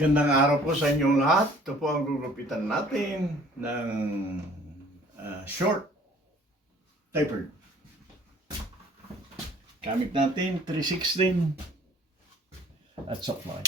Gandang araw po sa inyong lahat. Ito po ang gugupitan natin ng short tapered. Gamit natin 316 at supply.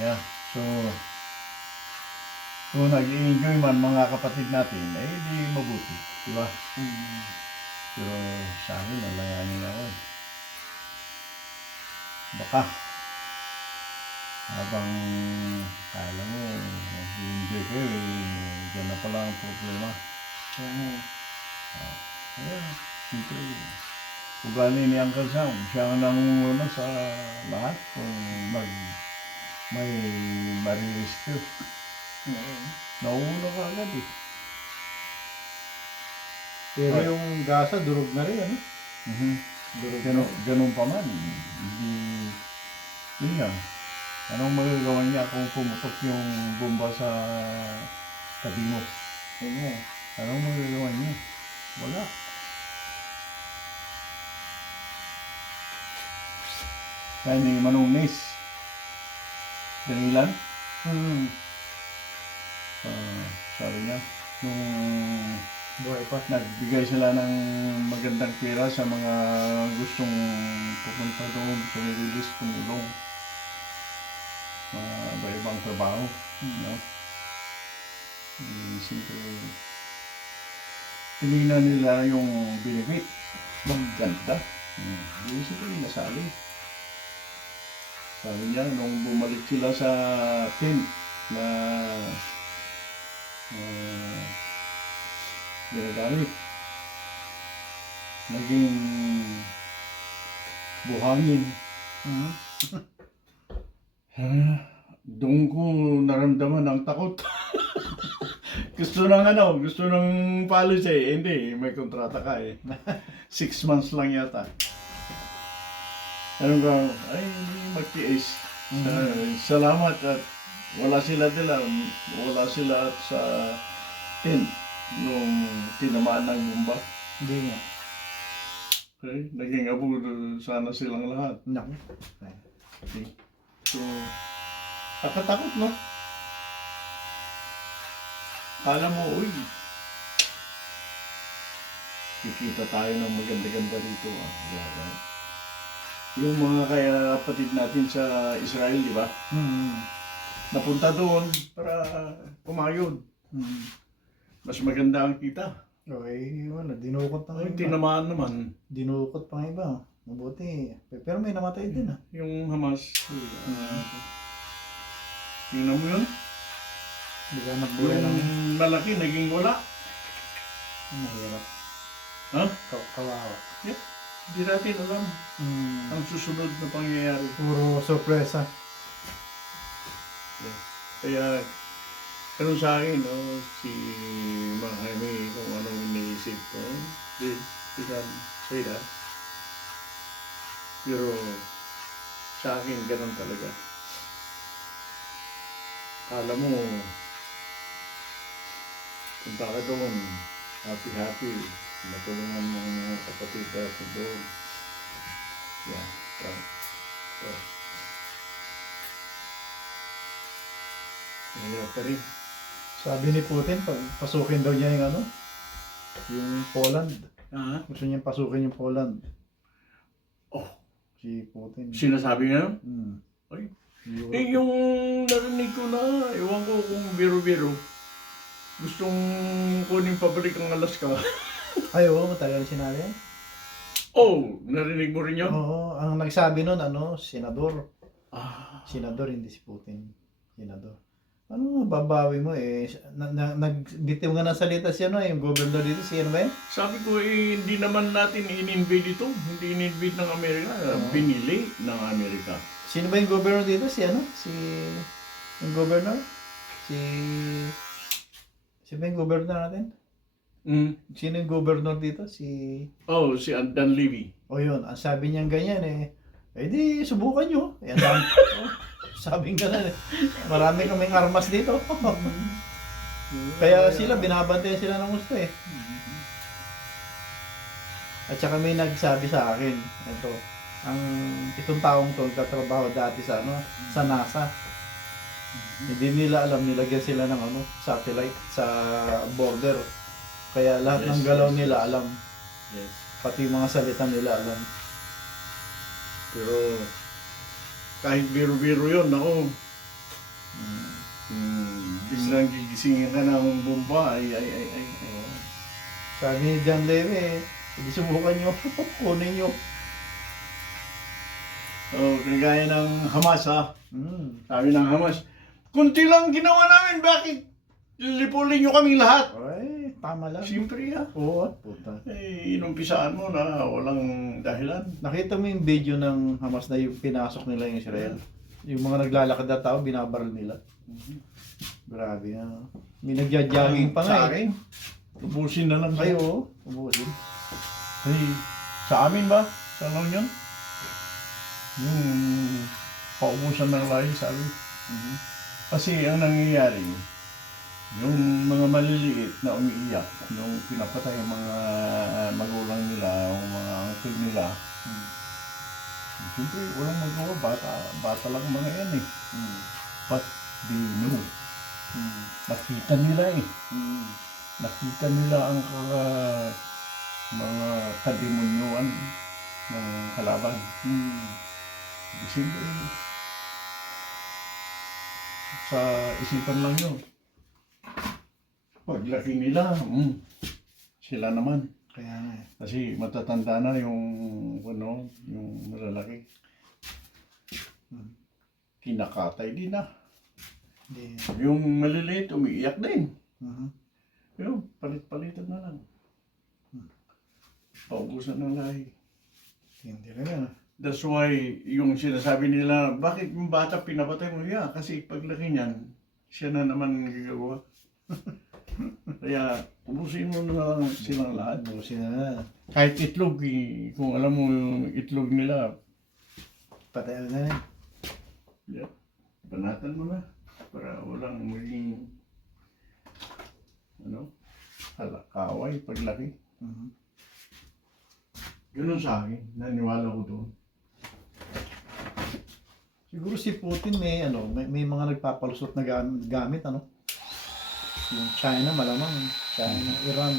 Yeah, so kung nag-i-enjoy man mga kapatid natin, eh di mabuti, di ba? Pero sa akin, nalanganin ako. Baka, habang kala mo, nag-i-enjoy kayo, eh, dyan na pala ang problema. Kaya, siyempre, ugali ni Uncle Sam, siya ang nangunguna sa lahat kung may marirescue. Nauuna ka agad eh. Pero yung gasa, durog na rin, ano? Durog Ganun pa man. Hindi, yun nga. Anong magagawa niya kung pumutok yung bomba sa tabi mo? Anong magagawa niya? Wala. Kaya ni Manong Nis. Danilan? Sabi niya, nung buhay pa. nagbigay sila ng magandang pera sa mga gustong pupunta doon sa release tumulong. Mga iba-ibang trabaho. No? Siyempre, tinignan nila yung benefit. Maganda. Hindi siyempre nasali. Sabi niya, nung bumalik sila sa tent na ginagamit, naging buhangin. Doon ko naramdaman ang takot. gusto ng policy eh. Hindi, may kontrata ka eh. 6 months lang yata. Anong ka, ay, mag-PAs. Salamat at wala sila at sa tent nung tinamaan ng bomba. Hindi nga. Okay, naging abudo sana silang lahat. Naku. Okay. So, nakatakot, no? Kala mo, uy, kikita tayo ng maganda-ganda rito. Right? Yung mga kaya kapatid natin sa Israel, di ba? Napunta doon para kumayod. Mas maganda ang kita. Okay, wala. Dinukot na Ay, iba. tinamaan naman. Dinukot pa ng iba. Mabuti. Pero may namatay din, ah. Yung Hamas. Tingnan mo yun? Bigla nagbuhay ng Yung malaki, naging wala. mahirap. Ha? Kawawa. Yep. Hindi natin alam ang susunod na pangyayari. Puro sorpresa. Kaya, ganun sa akin, no, si Mang Jaime, kung anong iniisip ko, they can say that. Pero, sa akin, ganun talaga. Kala mo, punta ka doon, happy, matulungan mo ang mga kapatid natin doon. Yeah, so. Mahirap pa rin. Sabi ni Putin, pasukin daw niya yung ano? Yung Poland. Gusto niya pasukin yung Poland. Oh, Si Putin. sinasabi nga? Ay, Europe. yung narinig ko na, ewan ko kung biro-biro. Gustong kunin pabalik ang Alaska. Ay, oo, matagal sinabi. Oh, narinig mo rin yun? Oo, ang nagsabi nun, senador. Ah, Senador, hindi si Putin. Senador. Ano babawi mo eh? Nagbitiw nga ng salita siya, no? Yung governor dito, siya ba yun? sabi ko hindi naman natin in-invade ito. Hindi in-invade ng Amerika. Binili ng Amerika. Sino ba yung governor dito? Si yung governor? Si ba yung governor natin? Sino yung governor dito? Oh, si Dan Levy. O yun, ang sabi niya ganyan eh di subukan nyo. Ang dami. Sabing gano'n eh. Marami kaming armas dito. Kaya sila, binabantayan sila ng gusto eh. At saka may nagsabi sa akin, itong taong to, nagtatrabaho dati sa sa NASA. Hindi nila alam, nilagyan sila ng satellite sa border. Kaya lahat ng galaw nila alam. Yes. Pati mga salita nila alam. Pero kahit biro-biro yun, ako, biglang gigisingin ka ng bomba, ay. Sabi ni John Leve, hindi subukan nyo, kunin nyo. Kagaya ng Hamas ha. Mm. Sabi ng Hamas, kunti lang ginawa namin, bakit lilipulin nyo kaming lahat? Ay, tama lang. Siyempre ha. Oo, puta. Inumpisaan mo na walang dahilan. Nakita mo yung video ng Hamas na yung pinasok nila yung Israel? Yung mga naglalakad na tao, binabaril nila. Grabe na. May nagja-jogging pa nga Sa akin, ubusin na lang Ay, kayo. oo. Ubusin. Ay, sa amin ba? Sa ano yun? Yung paubusan ng lahi, sabi. Kasi ang nangyayari, yung mga maliliit na umiiyak, nung pinapatay ang mga magulang nila, o mga uncle nila, siyempre walang magawa, bata lang mga yan eh. But they know. Nakita nila eh. Nakita nila ang mga kademonyuan ng kalaban. Siyempre, sa isipan lang yun. Paglaki nila, sila naman. Kaya nga eh. Kasi matatanda na yung malalaki. Kinakatay din na. Hindi. Yung maliliit, umiiyak din. Mhm. Yung palit-palitan na lang. Paubusan ng lahi. Hindi rin. That's why, yung sinasabi nila, bakit yung bata pinapatay mo? Yeah, kasi paglaki niyan, siya na naman gagawa. Kaya, ubusin mo na lang silang lahat. Busin na. Kahit itlog, kung alam mo yung itlog nila, Patay na rin. yeah, banatan mo na. Para walang maging, kaway paglaki. Ganun sa akin, naniwala ko doon. Siguro si Putin may mga nagpapalusot na gamit Yung China malamang, China, Iran.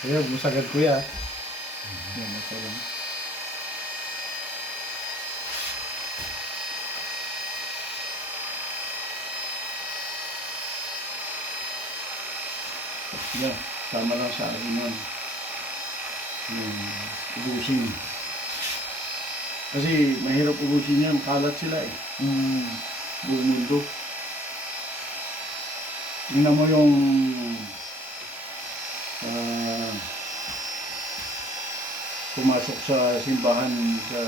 Kaya musagad kuya. Yan, ito lang. Yeah, tama lang sa akin yun. Yung ubusin. Kasi mahirap ubusin yan, kalat sila eh. Buong mundo. Tingnan mo yung pumasok sa simbahan sa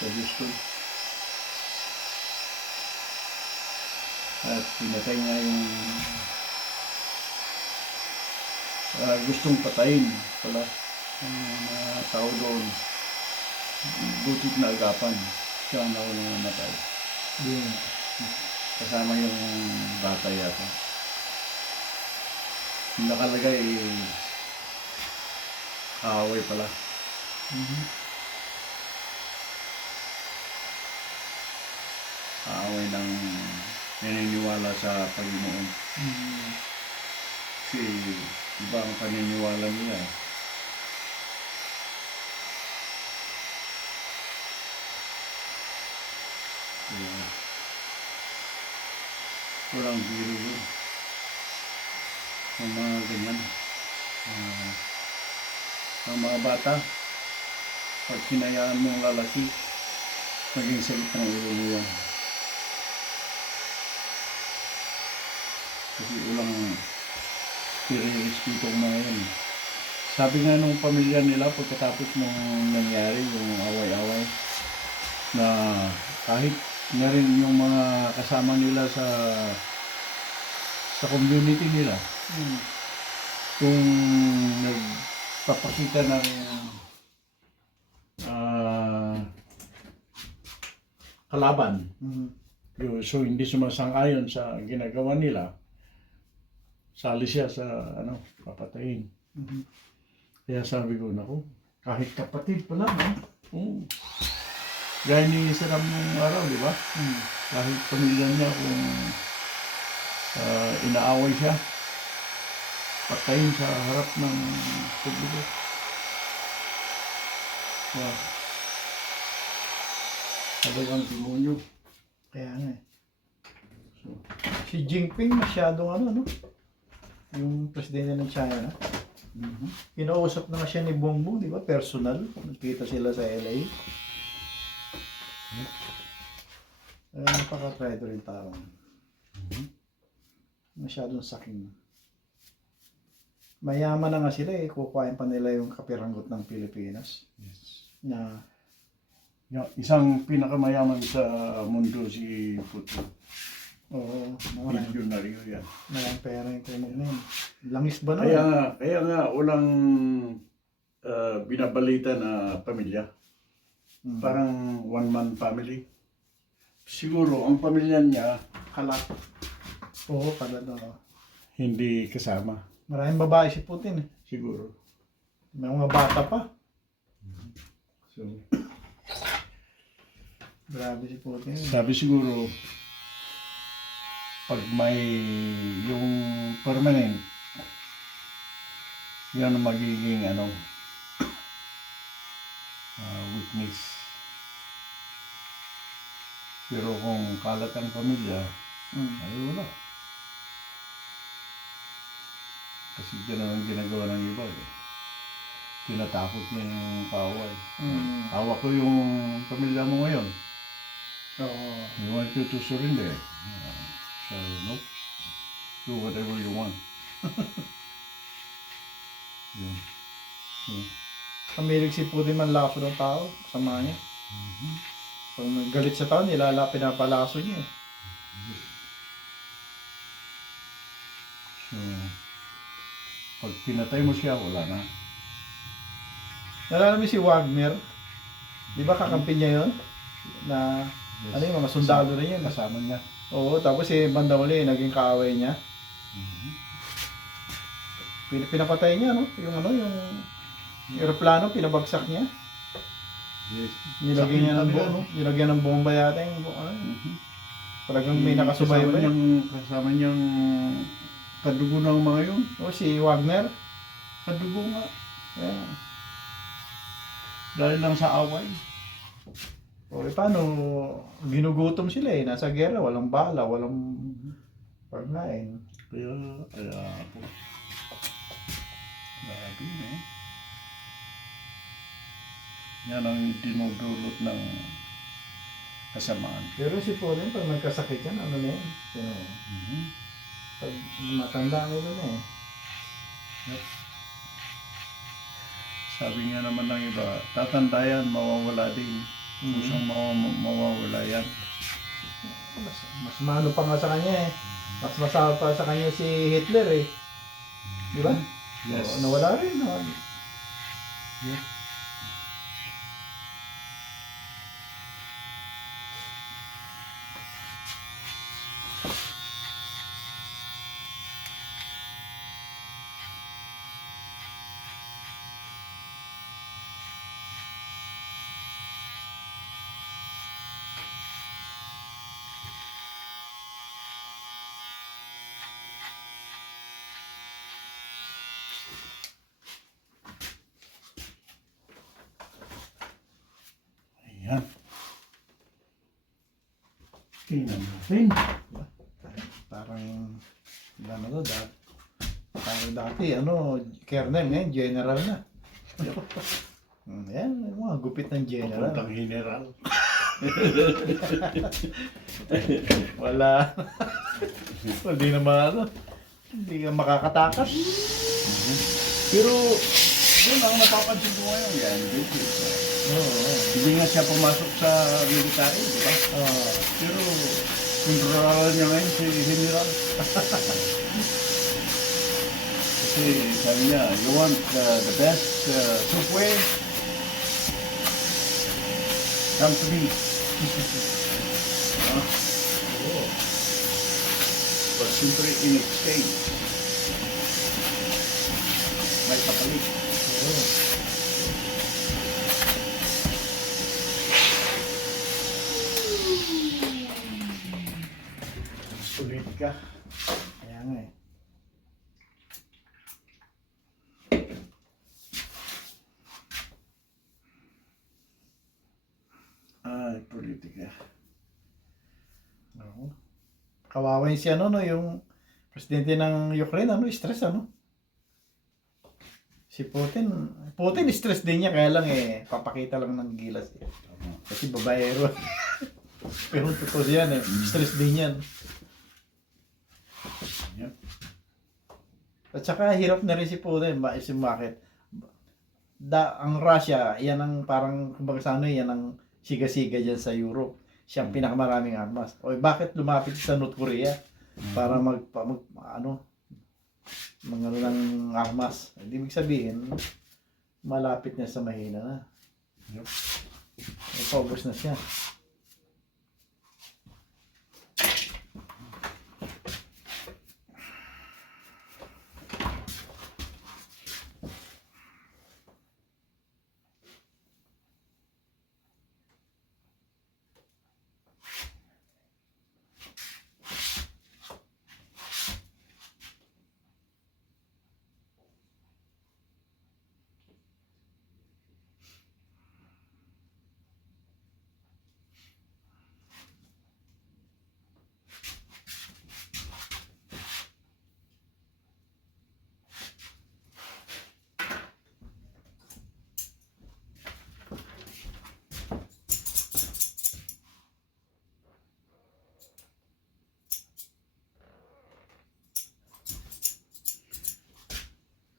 Houston. At pinatay nga yung gustong patayin pala ang mga tao doon. Butit na agapan. Siya ang namatay. Yun. Kasama yung bata yata. Nakalagay kaaway pala. Kaaway ng naniniwala sa Panginoon. Kasi iba ang paniniwala nila eh. Kaya, walang biro yun. Ang mga ganyan. Ang mga bata, pag hinayaan mo ang lalaki, maging sakit ng ulo mo yan. Kasi walang pirilis dito mga yan. sabi nga nung pamilya nila pagkatapos nung nangyari yung away-away na kahit na rin yung mga kasama nila sa community nila kung nagpapakita ng kalaban. So hindi sumasang-ayon sa ginagawa nila, sali siya sa papatayin. Kaya sabi ko, naku, kahit kapatid pa lang, gaya ni Saram nung araw, di ba? Kahit pamilya niya kung inaaway siya, patayin sa harap ng publiko. Wow. Talagang demonyo. Kaya nga eh. So, Si Jinping masyadong yung presidente ng China. Kinausap na nga siya ni Bongbong, di ba? Personal. Nagkita sila sa LA. Napaka-traitor yung tao. Masyadong saking. Mayaman na nga sila eh. Kukuhain pa nila yung kapiranggot ng Pilipinas. yes. Na Isang pinakamayaman sa mundo si Putin. oo, Milyonaryo yan. maraming pera yung tunog na yun. Langis ba na? Kaya nga walang binabalita na pamilya. Parang one-man family. Siguro ang pamilya niya Kalat. Oo, kalat. hindi kasama. Maraming babae si Putin eh. Siguro. May mga bata pa. So, Grabe si Putin. sabi siguro, pag may yung permanent, yan ang magiging witness. Pero kung kalat ang pamilya, ay wala. Kasi dyan ang ginagawa ng iba. Tinatakot niya yung kaaway. Hawak ko yung pamilya mo ngayon. Oo. You want you to surrender. So, nope. Do whatever you want. Yun. Kamilig si Putin manlaso ng tao. Kasama niya. Pag galit sa tao, pinapalaso niya eh. So, pag pinatay mo siya, wala na. Nalala mo si Wagner? Di ba kakampi niya yun? Na Yes. yung mga sundalo na yun. Kasama niya. Oo, tapos banda uli, naging kaaway niya. Pinapatay niya, no? Yung aeroplano, pinabagsak niya. Yes. Nilagyan niya ng Sakit talaga, nilagyan ng bomba yata yung talagang may nakasubaybay. Kasama niyang kadugo ng mga yun. O si Wagner. Kadugo nga. Yeah. Dahil lang sa away. O paano, ginugutom sila eh. Nasa gera, walang bala, walang pagkain. Kaya po. Grabe, no? Yan ang dinudulot ng kasamaan. Pero si Putin, pag nagkasakit yan, ano na yan? Pag matanda nila na eh. Sabi nga naman ng iba, tatanda yan, mawawala din. Kusang mawawala yan. Mas maano pa nga sa kanya eh. Mas masama pa sa kanya si Hitler eh. Di ba? Yes. O, nawala rin. Yes. Ayan. Tingnan natin. Parang, parang dati, Colonel ngayon, General na. Yan, yung mga gupit ng General. Papuntang general. Wala. Hindi naman hindi ka makakatakas. Pero Yun ang napapansin ko ngayon. Yan, David. Oo. Hindi nga siya pumasok sa military, di ba? Pero, kontrol niya ngayon si General. Kasi sabi niya, you want the best software? Come to me. But siyempre, in exchange, may kapalit. Sulit ka. Kaya nga eh. Ay, politika. Oo. Kawawa yun si ano, no, yung presidente ng Ukraine, ano, stress, ano? Si Putin stress din niya, kaya lang eh, papakita lang ng gilas eh. Kasi babaero. Pero totoo yan eh, stress din yan. Yep. At saka hirap na rin si Putin, bakit? Ang Russia, yan ang parang, kumbaga sa ano, yan ang siga-siga dyan sa Europe. Siya ang pinakamaraming armas. O bakit lumapit sa North Korea para mga ng armas? Ibig sabihin, malapit na sa mahina na. Yep. Paubos na siya.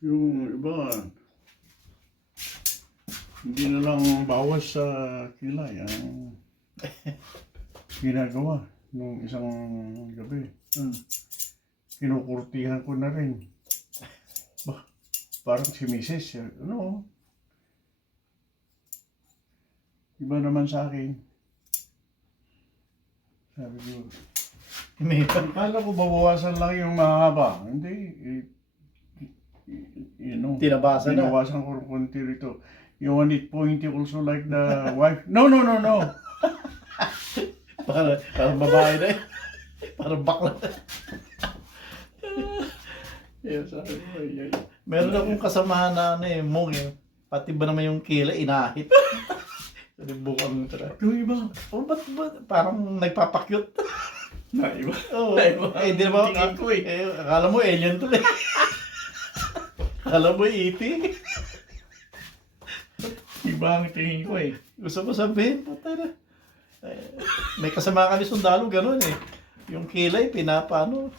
Yung iba, hindi na lang bawas sa kilay ang ginagawa nung isang gabi. Kinukurtihan ko na rin. Parang si Mrs. Ano? Iba naman sa akin. Sabi ko, akala ko babawasan lang yung mahaba. Hindi. Tinabasan na. Tinabasan ko konti rito. You want it pointy also like the wife? No. Parang babae na eh. Parang bakla na. Yes, sabi ko, ay. Meron akong kasamahan na ano eh, mong eh. Pati ba naman yung kila, inahit. Bukang tira. Yung iba. Ba't parang nagpapakyut? Naiba. Oo. Naiba. Eh, di ba? Tingin ko eh. Akala mo alien to eh. Akala mo E.T. Iba ang tingin ko eh. Gusto ko sabihin, patay na. May kasama kami sundalo, gano'n eh. Yung kilay, pinapano,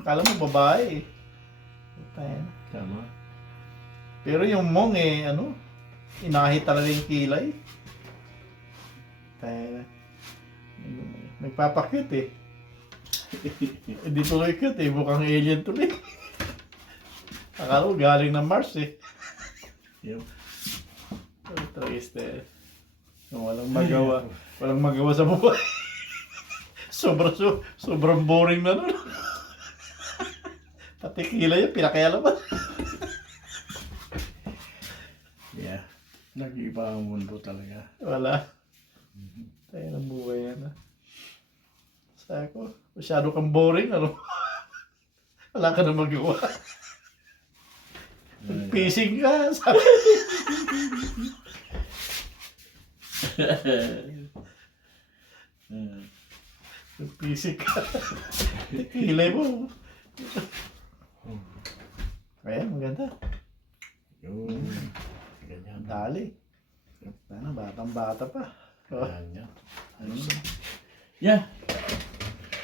akala mo babae eh. Patay na. Tama. Pero yung mong eh, inahit talaga yung kilay. Patay na. Nagpapakyut eh. Hindi tuloy cute eh, mukhang alien tuloy. Akala ko galing ng Mars eh. Yep. Triste. Walang magawa sa buhay. Sobrang boring na nun. Pati kilay yung pinakialaman. Yeah. Nag-iba ang mundo talaga. Wala. Tayo ng buhay yan. Sabi ko, masyado kang boring, Wala ka na magawa. Pising ka, sabi. Pising ka. Kilay mo. Ayan, maganda. Yung ganyan. Dali. Batang-bata pa. Ganyan. Yeah.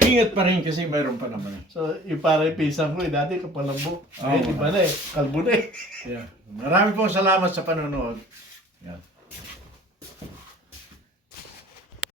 Ingat pa rin kasi mayroon pa naman. So, yung para yung pisang ko, dati kapalambok. Ngayon, Oo. iba na eh. Kalbo na eh. Yeah. Marami pong salamat sa panonood. Yeah.